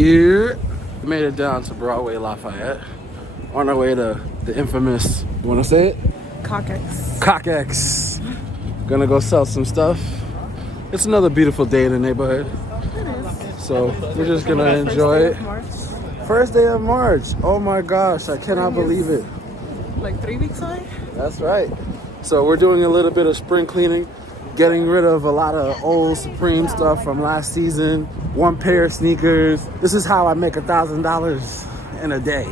Yeah, we made it down to Broadway Lafayette. On our way to the infamous, you wanna say it? Stockx. Stockx. Gonna go sell some stuff. It's another beautiful day in the neighborhood. It is. So we're just gonna enjoy it. First day of March. Oh my gosh, I cannot believe it. Like 3 weeks away? That's right. So we're doing a little bit of spring cleaning, getting rid of a lot of old Supreme stuff from last season. One pair of sneakers. This is how I make $1,000 in a day.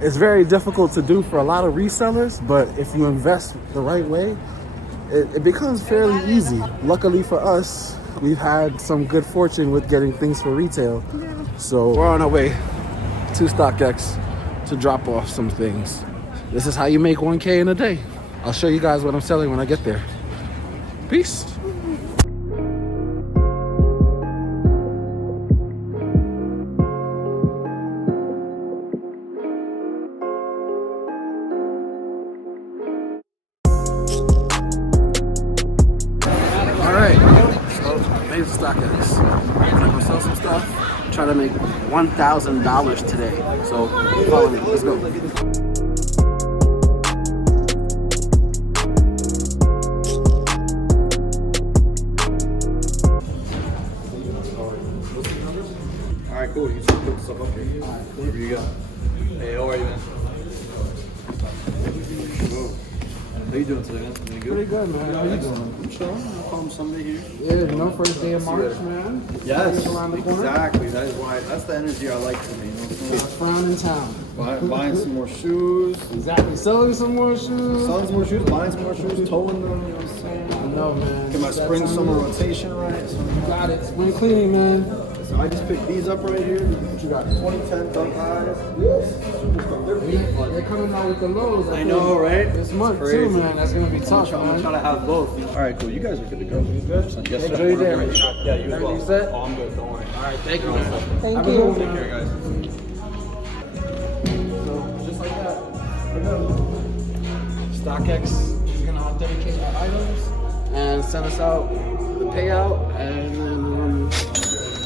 It's very difficult to do for a lot of resellers, but if you invest the right way, it becomes fairly easy. Luckily for us, we've had some good fortune with getting things for retail. So we're on our way to Stockx to drop off some things. This is how you make 1K in a day. I'll show you guys what I'm selling when I get there. Peace. Made Stockx. I'm gonna go sell some stuff. Try to make $1,000 today. So follow me. Let's go. All right, cool. You just put stuff up here. Wherever you go. Hey, how are you, man? How you doing today, man? Pretty good? Pretty good, man. How you doing? I'm chilling. Palm Sunday here. Yeah, you know, first day of March, man. Yes, Around the corner. exactly. That is why. That's the energy I like to me. You know what I'm saying? Frown in town. Buying some more shoes. Exactly. Selling some more shoes. Selling some more shoes, buying some more shoes, towing them, you know what I'm saying? I know, man. Get my spring summer rotation right. So You got it. Spring cleaning, man. I just picked these up right here. What you got? 2010 Dunk Highs. They're coming out with the lows. I know, right? This month, It's too, crazy. man. That's going to be tough, I'm man. trying to have both. All right, cool. You guys are good to go. You good? Yes, sir. Enjoy your day. Yeah, you as well. Everything set? Oh, I'm good. Don't worry. All right, thank you, man. Thank Have a you. good one, Take man. care, guys. So, just like that, Stockx is gonna authenticate our items and send us out the payout, and then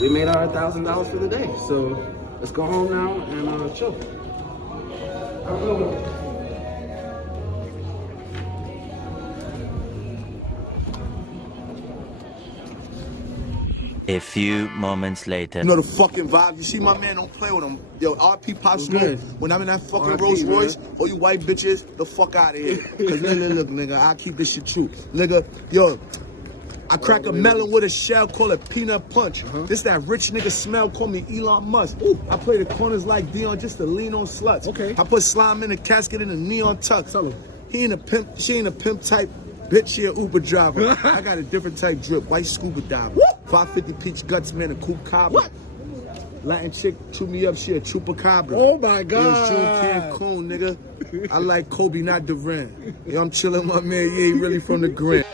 we made our $1,000 for the day. So let's go home now and chill. Have a good one. A few moments later. You know the fucking vibe. You see my man, don't play with him. Yo, RP Pop Smoke, good? when I'm in that fucking RP, Rolls Royce, man. all you white bitches, the fuck out of here. Cause look, nigga, I keep this shit true. Nigga, yo, I crack a melon with a shell, call it peanut punch. This that rich nigga smell, call me Elon Musk. I play the corners like Dion just to lean on sluts. Okay. I put slime in a casket in a neon tux. Tell him. He ain't a pimp, she ain't a pimp type. Bitch, she a Uber driver. I got a different type drip, white scuba diver. 550 peach guts, man, a coupe cobbler. What? Latin chick chew me up, she a chupacabra. Oh my Yo, God. June Cancun, nigga. I like Kobe, not Durant. Yo, I'm chilling, my man. You ain't really from the Grand.